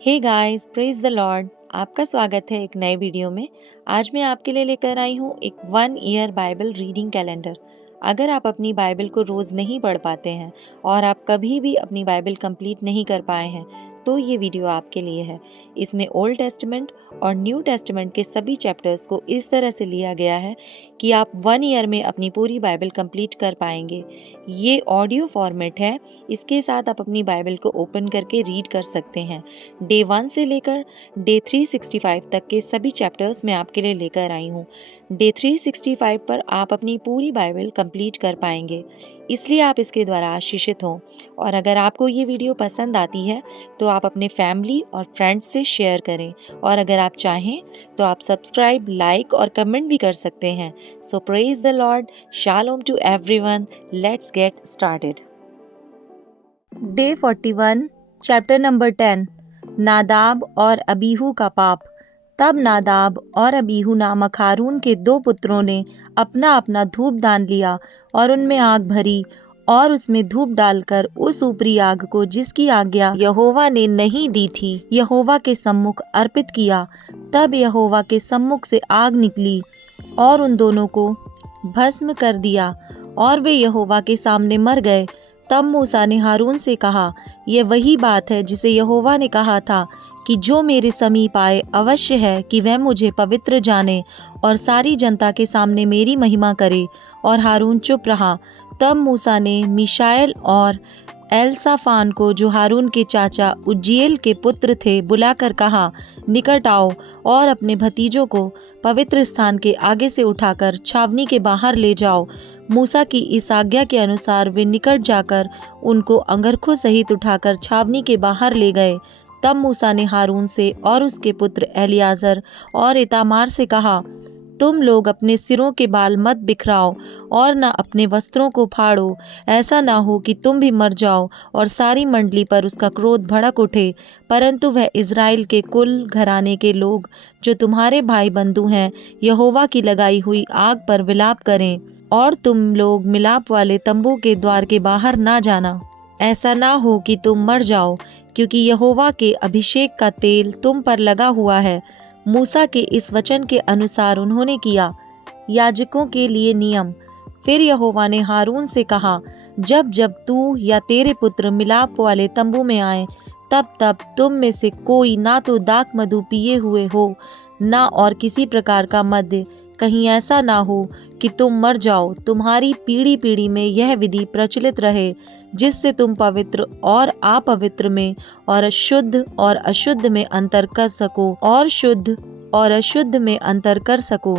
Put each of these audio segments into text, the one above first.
Hey guys, praise the Lord. आपका स्वागत है एक नए वीडियो में। आज मैं आपके लिए लेकर आई हूँ एक 1 ईयर बाइबल रीडिंग कैलेंडर। अगर आप अपनी बाइबल को रोज़ नहीं पढ़ पाते हैं और आप कभी भी अपनी बाइबल कंप्लीट नहीं कर पाए हैं तो ये वीडियो आपके लिए है। इसमें ओल्ड टेस्टामेंट और न्यू टेस्टामेंट के सभी चैप्टर्स को इस तरह से लिया गया है कि आप 1 ईयर में अपनी पूरी बाइबल कंप्लीट कर पाएंगे। ये ऑडियो फॉर्मेट है। इसके साथ आप अपनी बाइबल को ओपन करके रीड कर सकते हैं। डे 1 से लेकर डे 365 तक के सभी चैप्टर्स मैं आपके लिए लेकर आई हूँ। डे 365 पर आप अपनी पूरी बाइबल कंप्लीट कर पाएंगे, इसलिए आप इसके द्वारा आशीषित हों। और अगर आपको ये वीडियो पसंद आती है तो आप अपने फैमिली और फ्रेंड्स से शेयर करें, और अगर आप चाहें तो आप सब्सक्राइब, लाइक और कमेंट भी कर सकते हैं। So praise the Lord, shalom to everyone. Let's get started. Day 41, chapter number 10, Nadab और अबीहू का पाप। तब नादाब और अबीहू नामक हारून के 2 पुत्रों ने अपना अपना धूप दान लिया और उनमें आग भरी और उसमें धूप डालकर उस ऊपरी आग को, जिसकी आज्ञा यहोवा ने नहीं दी थी, यहोवा के सम्मुख अर्पित किया। तब यहोवा के सम्मुख से आग निकली और उन दोनों को भस्म कर दिया और वे यहोवा के सामने मर गए। तब मूसा ने हारून से कहा, यह वही बात है जिसे यहोवा ने कहा था कि जो मेरे समीप आए अवश्य है कि वह मुझे पवित्र जाने और सारी जनता के सामने मेरी महिमा करे। और हारून चुप रहा। तब मूसा ने मीशाएल और एलसाफान को, जो हारून के चाचा उज्जीएल के पुत्र थे, बुलाकर कहा, निकट आओ और अपने भतीजों को पवित्र स्थान के आगे से उठाकर छावनी के बाहर ले जाओ। मूसा की इस आज्ञा के अनुसार वे निकट जाकर उनको अंगरखों सहित उठाकर छावनी के बाहर ले गए। तब मूसा ने हारून से और उसके पुत्र एलियाजर और इतामार से कहा, तुम लोग अपने सिरों के बाल मत बिखराओ और न अपने वस्त्रों को फाड़ो, ऐसा ना हो कि तुम भी मर जाओ और सारी मंडली पर उसका क्रोध भड़क उठे। परंतु वह इज़राइल के कुल घराने के लोग, जो तुम्हारे भाई बंधु हैं, यहोवा की लगाई हुई आग पर विलाप करें, और तुम लोग मिलाप वाले तंबू के द्वार के बाहर ना जाना। ऐसा ना हो कि तुम मर जाओ, क्योंकि यहोवा के अभिषेक का तेल तुम पर लगा हुआ है। मूसा के इस वचन के अनुसार उन्होंने किया। याजकों के लिए नियम। फिर यहोवा ने हारून से कहा, जब जब तू या तेरे पुत्र मिलाप वाले तंबू में आए, तब तब तुम में से कोई ना तो दाख मधु पिए हुए हो, ना और किसी प्रकार का मद्य, कहीं ऐसा ना हो कि तुम मर जाओ। तुम्हारी पीढ़ी पीढ़ी में यह विधि प्रचलित रहे, जिससे तुम पवित्र और अपवित्र में और अशुद्ध और अशुद्ध में अंतर कर सको, और शुद्ध और अशुद्ध में अंतर कर सको,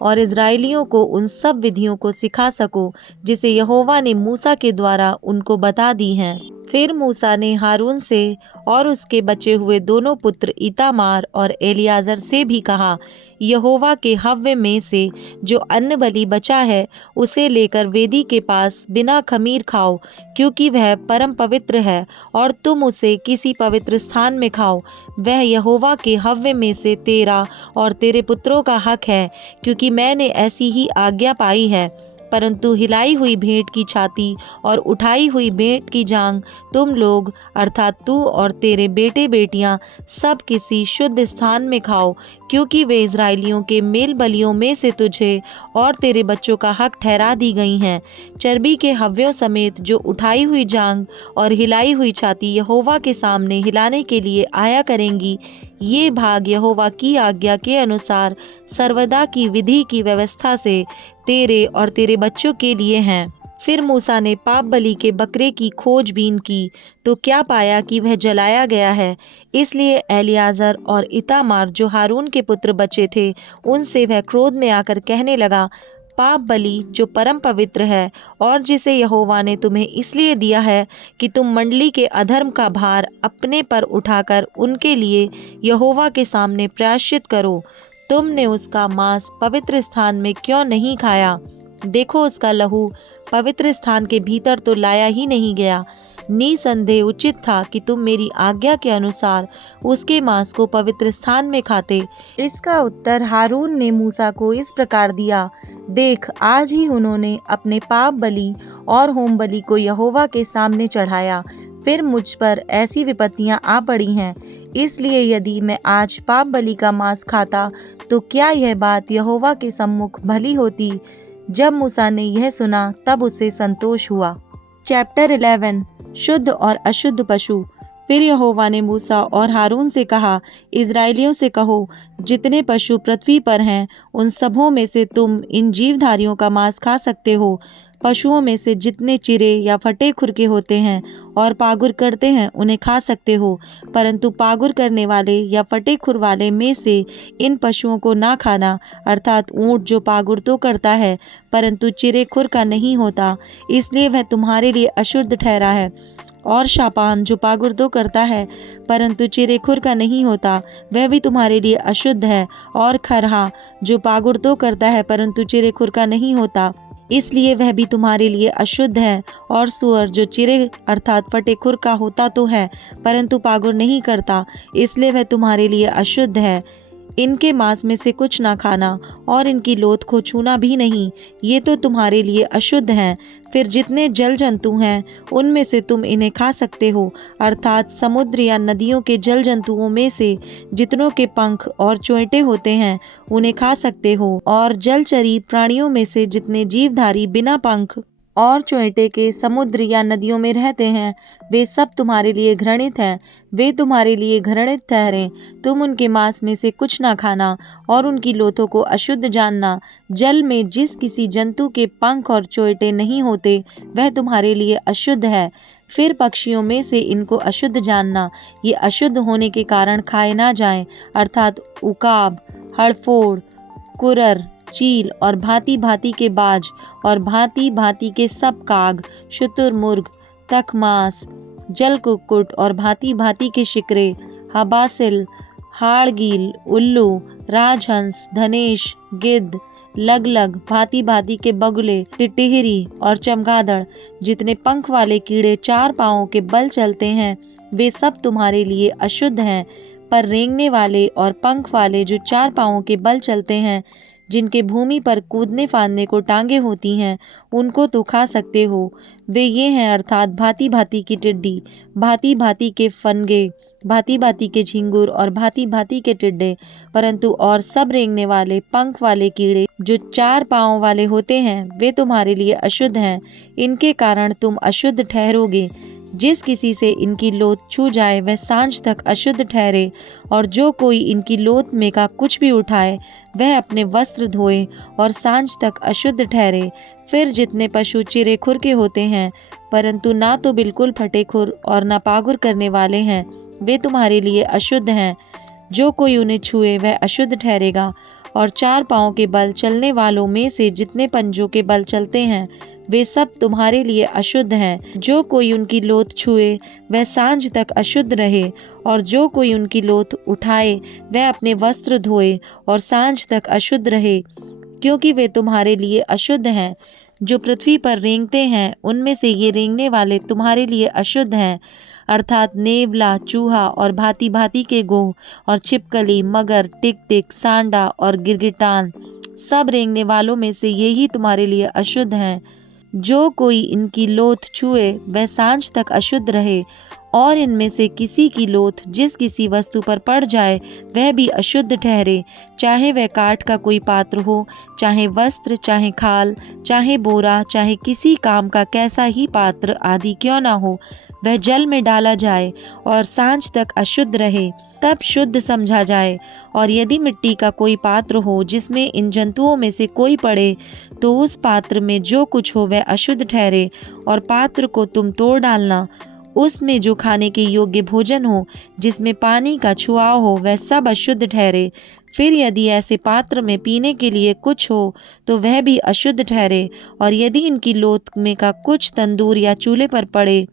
और इज़राइलियों को उन सब विधियों को सिखा सको जिसे यहोवा ने मूसा के द्वारा उनको बता दी हैं। फिर मूसा ने हारून से और उसके बचे हुए 2 पुत्र इतामार और एलियाजर से भी कहा, यहोवा के हव्य में से जो अन्न बलि बचा है उसे लेकर वेदी के पास बिना खमीर खाओ, क्योंकि वह परम पवित्र है, और तुम उसे किसी पवित्र स्थान में खाओ। वह यहोवा के हव्य में से तेरा और तेरे पुत्रों का हक है, क्योंकि मैंने ऐसी ही आज्ञा पाई है। परंतु हिलाई हुई भेंट की छाती और उठाई हुई भेंट की जांग तुम लोग, अर्थात तू और तेरे बेटे बेटियां, सब किसी शुद्ध स्थान में खाओ, क्योंकि वे इज़राइलियों के मेल बलियों में से तुझे और तेरे बच्चों का हक ठहरा दी गई हैं। चर्बी के हव्यों समेत जो उठाई हुई जांग और हिलाई हुई छाती यहोवा के सामने हिलाने के लिए आया करेंगी, ये भाग यहोवा की आज्ञा के अनुसार सर्वदा की विधि की व्यवस्था से तेरे और तेरे बच्चों के लिए हैं। फिर मूसा ने पाप बलि के बकरे की खोजबीन की तो क्या पाया कि वह जलाया गया है। इसलिए एलियाजर और इतामार, जो हारून के पुत्र बचे थे, उनसे वह क्रोध में आकर कहने लगा, पाप बलि जो परम पवित्र है और जिसे यहोवा ने तुम्हें इसलिए दिया है कि तुम मंडली के अधर्म का भार अपने पर उठाकर उनके लिए यहोवा के सामने प्रायश्चित करो, तुमने उसका मांस पवित्र स्थान में क्यों नहीं खाया? देखो, उसका लहू पवित्र स्थान के भीतर तो लाया ही नहीं गया। निसंदेह उचित था कि तुम मेरी आज्ञा के अनुसार उसके मांस को पवित्र स्थान में खाते। इसका उत्तर हारून ने मूसा को इस प्रकार दिया, देख, आज ही उन्होंने अपने पाप बलि और होम बलि को यहोवा के सामने चढ़ाया, फिर मुझ पर ऐसी विपत्तियां आ पड़ी हैं। इसलिए यदि मैं आज पाप बलि का मांस खाता तो क्या यह बात यहोवा के सम्मुख भली होती? जब मूसा ने यह सुना तब उससे संतोष हुआ। चैप्टर 11 शुद्ध और अशुद्ध पशु। फिर यहोवा ने मूसा और हारून से कहा, इज़राइलियों से कहो, जितने पशु पृथ्वी पर हैं उन सबों में से तुम इन जीवधारियों का मांस खा सकते हो। पशुओं में से जितने चिरे या फटे खुर के होते हैं और पागुर करते हैं उन्हें खा सकते हो, परंतु पागुर करने वाले या फटे खुर वाले में से इन पशुओं को ना खाना, अर्थात ऊँट जो पागुर तो करता है परंतु चिरे खुर का नहीं होता, इसलिए वह तुम्हारे लिए अशुद्ध ठहरा है। और शापान जो पागुर तो करता है परंतु चिरे खुर का नहीं होता, वह भी तुम्हारे लिए अशुद्ध है। और खरहा जो पागुर तो करता है परंतु चिरे खुर का नहीं होता, इसलिए वह भी तुम्हारे लिए अशुद्ध है। और सूअर जो चिरे अर्थात फटे खुर का होता तो है परंतु पागुर नहीं करता, इसलिए वह तुम्हारे लिए अशुद्ध है। इनके मांस में से कुछ ना खाना और इनकी लोथ को छूना भी नहीं, ये तो तुम्हारे लिए अशुद्ध हैं। फिर जितने जल जंतु हैं उनमें से तुम इन्हें खा सकते हो, अर्थात समुद्र या नदियों के जल जंतुओं में से जितनों के पंख और चोंयटे होते हैं उन्हें खा सकते हो। और जलचरी प्राणियों में से जितने जीवधारी बिना पंख और चोंयटे के समुद्र या नदियों में रहते हैं वे सब तुम्हारे लिए घृणित हैं, वे तुम्हारे लिए घृणित ठहरें। तुम उनके मांस में से कुछ ना खाना और उनकी लोथों को अशुद्ध जानना। जल में जिस किसी जंतु के पंख और चोंयटे नहीं होते वह तुम्हारे लिए अशुद्ध है। फिर पक्षियों में से इनको अशुद्ध जानना, ये अशुद्ध होने के कारण खाए ना जाएं, अर्थात उकाब, हड़फोड़, कुरर, चील और भांति भांति के बाज और भांति भांति के सब काग, शुतुरमुर्ग, तखमास, जल कुक्कुट और भांति भांति के शिकरे, हबासिल, हाड़गील, उल्लू, राजहंस, धनेश, गिद्ध, लगलग, भांति भांति के बगुले, टिटिहरी और चमगादड़, जितने पंख वाले कीड़े चार पांवों के बल चलते हैं वे सब तुम्हारे लिए अशुद्ध हैं। पर रेंगने वाले और पंख वाले जो चार पांवों के बल चलते हैं, जिनके भूमि पर कूदने फांदने को टांगे होती हैं, उनको तो खा सकते हो। वे ये हैं अर्थात भांति भांति की टिड्डी, भांति भांति के फनगे, भांति भांति के झिंगुर और भांति भांति के टिड्डे, परंतु और सब रेंगने वाले पंख वाले कीड़े जो चार पांव वाले होते हैं वे तुम्हारे लिए अशुद्ध हैं। इनके कारण तुम अशुद्ध ठहरोगे। जिस किसी से इनकी लोथ छू जाए वह सांझ तक अशुद्ध ठहरे, और जो कोई इनकी लोथ में का कुछ भी उठाए वह अपने वस्त्र धोए और सांझ तक अशुद्ध ठहरे। फिर जितने पशु चिरे खुर के होते हैं परंतु ना तो बिल्कुल फटे खुर और ना पागुर करने वाले हैं वे तुम्हारे लिए अशुद्ध हैं। जो कोई उन्हें छुए वह अशुद्ध ठहरेगा। और चार पांवों के बल चलने वालों में से जितने पंजों के बल चलते हैं वे सब तुम्हारे लिए अशुद्ध हैं। जो कोई उनकी लोथ छुए वह सांझ तक अशुद्ध रहे, और जो कोई उनकी लोथ उठाए वह अपने वस्त्र धोए और सांझ तक अशुद्ध रहे, क्योंकि वे तुम्हारे लिए अशुद्ध हैं। जो पृथ्वी पर रेंगते हैं उनमें से ये रेंगने वाले तुम्हारे लिए अशुद्ध हैं, अर्थात नेवला, चूहा और भांति भांति के गोह और छिपकली, मगर, टिक-टिक, सांडा और गिरगिटान, सब रेंगने वालों में से ये ही तुम्हारे लिए अशुद्ध हैं। जो कोई इनकी लोथ छुए वह सांझ तक अशुद्ध रहे, और इनमें से किसी की लोथ जिस किसी वस्तु पर पड़ जाए वह भी अशुद्ध ठहरे, चाहे वह काठ का कोई पात्र हो, चाहे वस्त्र, चाहे खाल, चाहे बोरा, चाहे किसी काम का कैसा ही पात्र आदि क्यों ना हो, वह जल में डाला जाए और सांझ तक अशुद्ध रहे, तब शुद्ध समझा जाए। और यदि मिट्टी का कोई पात्र हो जिसमें इन जंतुओं में से कोई पड़े, तो उस पात्र में जो कुछ हो वह अशुद्ध ठहरे, और पात्र को तुम तोड़ डालना। उसमें जो खाने के योग्य भोजन हो जिसमें पानी का छुआव हो वह सब अशुद्ध ठहरे। फिर यदि ऐसे पात्र में पीने के लिए कुछ हो तो वह भी अशुद्ध ठहरे, और यदि इनकी लोथ में का कुछ तंदूर या चूल्हे पर पड़े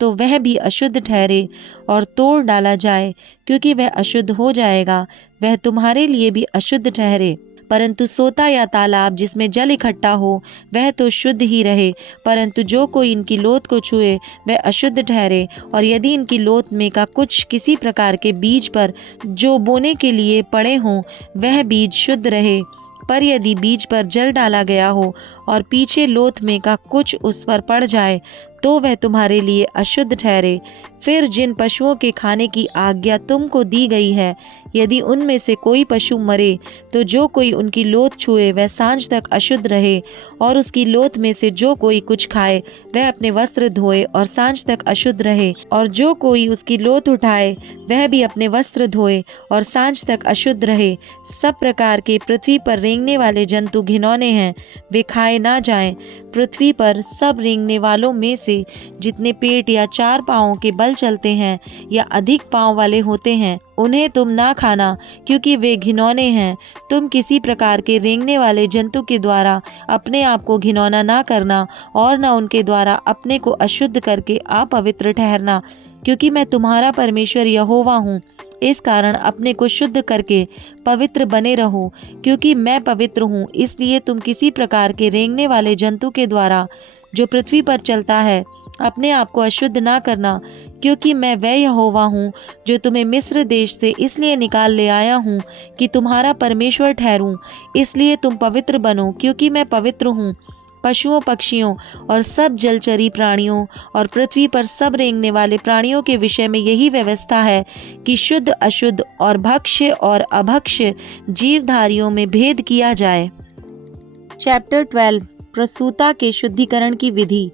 तो वह भी अशुद्ध ठहरे और तोड़ डाला जाए, क्योंकि वह अशुद्ध हो जाएगा, वह तुम्हारे लिए भी अशुद्ध ठहरे। परंतु सोता या तालाब जिसमें जल इकट्ठा हो वह तो शुद्ध ही रहे, परंतु जो कोई इनकी लोथ को छुए वह अशुद्ध ठहरे। और यदि इनकी लोथ में का कुछ किसी प्रकार के बीज पर जो बोने के लिए पड़े हों वह बीज शुद्ध रहे, पर यदि बीज पर जल डाला गया हो और पीछे लोथ में का कुछ उस पर पड़ जाए तो वह तुम्हारे लिए अशुद्ध ठहरे। फिर जिन पशुओं के खाने की आज्ञा तुमको दी गई है, यदि उनमें से कोई पशु मरे, तो जो कोई उनकी लोथ छुए वह सांझ तक अशुद्ध रहे। और उसकी लोथ में से जो कोई कुछ खाए वह अपने वस्त्र धोए और सांझ तक अशुद्ध रहे। और जो कोई उसकी लोथ उठाए वह भी अपने वस्त्र धोए और सांझ तक अशुद्ध रहे। सब प्रकार के पृथ्वी पर रेंगने वाले जंतु घिनौने हैं, वे खाए ना जाएं। पृथ्वी पर सब रेंगने वालों में से जितने पेट या चार पाँवों के बल चलते हैं या अधिक पाँव वाले होते हैं, उन्हें तुम ना खाना, क्योंकि वे घिनौने हैं। तुम किसी प्रकार के रेंगने वाले जंतु के द्वारा अपने आप को घिनौना ना करना, और न उनके द्वारा अपने को अशुद्ध करके अपवित्र ठहरना, क्योंकि मैं तुम्हारा परमेश्वर यहोवा हूँ। इस कारण अपने को शुद्ध करके पवित्र बने रहो, क्योंकि मैं पवित्र हूँ। इसलिए तुम किसी प्रकार के रेंगने वाले जंतु के द्वारा जो पृथ्वी पर चलता है अपने आप को अशुद्ध ना करना, क्योंकि मैं वह यहोवा हूँ जो तुम्हें मिस्र देश से इसलिए निकाल ले आया हूँ कि तुम्हारा परमेश्वर ठहरूं। इसलिए तुम पवित्र बनो, क्योंकि मैं पवित्र हूँ। पशुओं, पक्षियों और सब जलचरी प्राणियों और पृथ्वी पर सब रेंगने वाले प्राणियों के विषय में यही व्यवस्था है कि शुद्ध, अशुद्ध और भक्ष्य और अभक्ष्य जीवधारियों में भेद किया जाए। चैप्टर 12, प्रसूता के शुद्धिकरण की विधि।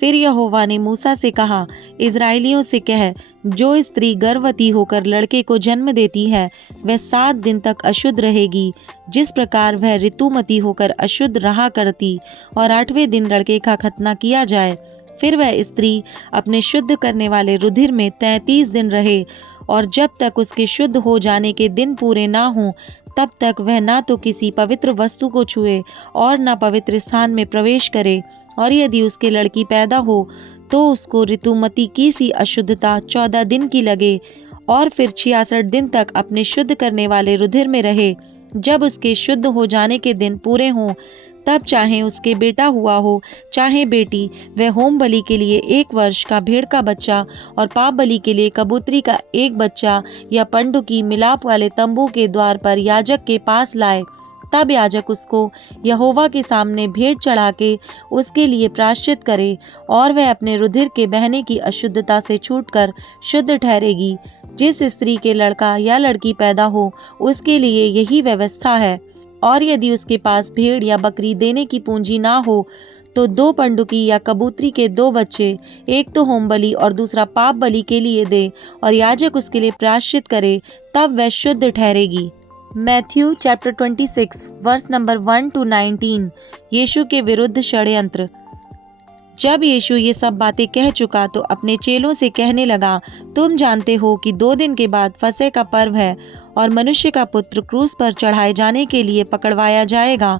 फिर यहोवा ने मूसा से कहा, इज़राइलियों से कह, जो स्त्री गर्भवती होकर लड़के को जन्म देती है वह 7 दिन तक अशुद्ध रहेगी, जिस प्रकार वह ऋतुमती होकर अशुद्ध रहा करती, और 8वें दिन लड़के का खतना किया जाए। फिर वह स्त्री अपने शुद्ध करने वाले रुधिर में 33 दिन रहे, और जब तक उसके शुद्ध हो जाने के दिन पूरे ना हों, तब तक वह ना तो किसी पवित्र वस्तु को छुए और न पवित्र स्थान में प्रवेश करे। और यदि उसके लड़की पैदा हो तो उसको ऋतुमती की सी अशुद्धता 14 दिन की लगे, और फिर 66 दिन तक अपने शुद्ध करने वाले रुधिर में रहे। जब उसके शुद्ध हो जाने के दिन पूरे हों, तब चाहे उसके बेटा हुआ हो चाहे बेटी, वह होम बलि के लिए 1 वर्ष का भेड़ का बच्चा और पाप बलि के लिए कबूतरी का एक बच्चा या पंडुकी मिलाप वाले तंबू के द्वार पर याजक के पास लाए। तब याजक उसको यहोवा के सामने भेंट चढ़ा के उसके लिए प्रायश्चित करे, और वह अपने रुधिर के बहने की अशुद्धता से छूटकर शुद्ध ठहरेगी। जिस स्त्री के लड़का या लड़की पैदा हो उसके लिए यही व्यवस्था है। और यदि उसके पास भेड़ या बकरी देने की पूंजी ना हो, तो 2 पंडुकी या कबूतरी के 2 बच्चे, एक तो होम बलि और दूसरा पाप बलि के लिए दे, और याजक उसके लिए प्रायश्चित करे, तब वह शुद्ध ठहरेगी। Matthew chapter 26 verse number 1 to 19। यीशु के विरुद्ध षड्यंत्र। जब यीशु ये सब बातें कह चुका तो अपने चेलों से कहने लगा, तुम जानते हो कि 2 दिन के बाद फसह का पर्व है, और मनुष्य का पुत्र क्रूस पर चढ़ाए जाने के लिए पकड़वाया जाएगा।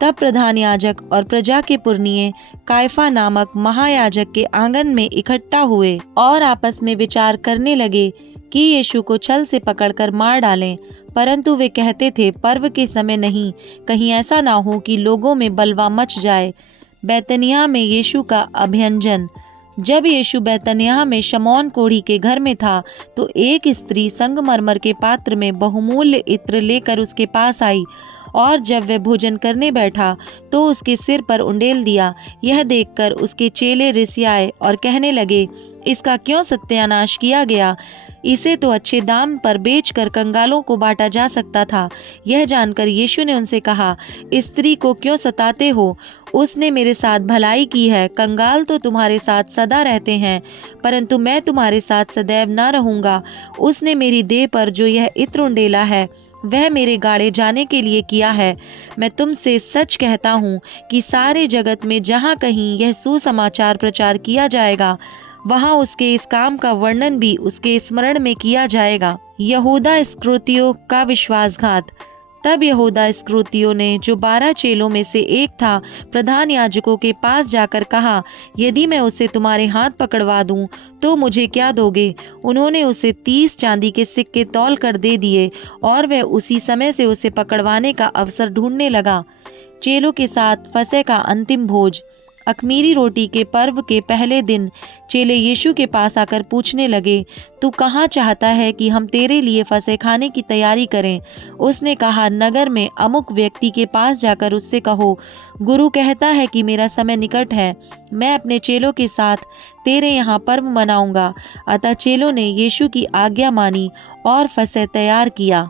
तब प्रधान याजक और प्रजा के पुरनिये कायफा नामक महायाजक के आंगन में इकट्ठा हुए और आपस में विचार करने लगे कि यीशु को छल से पकड़कर मार डालें। परंतु वे कहते थे, पर्व के समय नहीं, कहीं ऐसा ना हो कि लोगों में बलवा मच जाए। बैतनिय्याह में यीशु का अभ्यंजन। जब यीशु बैतनिय्याह में शमौन कोढ़ी के घर में था, तो एक स्त्री संगमरमर के पात्र में बहुमूल्य इत्र लेकर उसके पास आई, और जब वह भोजन करने बैठा तो उसके सिर पर उंडेल दिया। यह देखकर उसके चेले रिसियाए और कहने लगे, इसका क्यों सत्यानाश किया गया? इसे तो अच्छे दाम पर बेचकर कंगालों को बांटा जा सकता था। यह जानकर यीशु ने उनसे कहा, स्त्री को क्यों सताते हो? उसने मेरे साथ भलाई की है। कंगाल तो तुम्हारे साथ सदा रहते हैं, परंतु मैं तुम्हारे साथ सदैव न रहूंगा। उसने मेरी देह पर जो यह इत्र उंडेला है वह मेरे गाड़े जाने के लिए किया है। मैं तुमसे सच कहता हूँ कि सारे जगत में जहाँ कहीं यह सुसमाचार प्रचार किया जाएगा, वहाँ उसके इस काम का वर्णन भी उसके स्मरण में किया जाएगा। यहूदा इस्करियोती का विश्वासघात। तब यहूदा इस्करियोती ने, जो 12 चेलों में से एक था, प्रधान याजकों के पास जाकर कहा, यदि मैं उसे तुम्हारे हाथ पकड़वा दूं तो मुझे क्या दोगे? उन्होंने उसे 30 चांदी के सिक्के तौल कर दे दिए, और वह उसी समय से उसे पकड़वाने का अवसर ढूंढने लगा। चेलों के साथ फसह का अंतिम भोज। अख़मीरी रोटी के पर्व के पहले दिन चेले यीशु के पास आकर पूछने लगे, तू कहाँ चाहता है कि हम तेरे लिए फसह खाने की तैयारी करें? उसने कहा, नगर में अमुक व्यक्ति के पास जाकर उससे कहो, गुरु कहता है कि मेरा समय निकट है, मैं अपने चेलों के साथ तेरे यहाँ पर्व मनाऊंगा। अतः चेलों ने यीशु की आज्ञा मानी और फसह तैयार किया।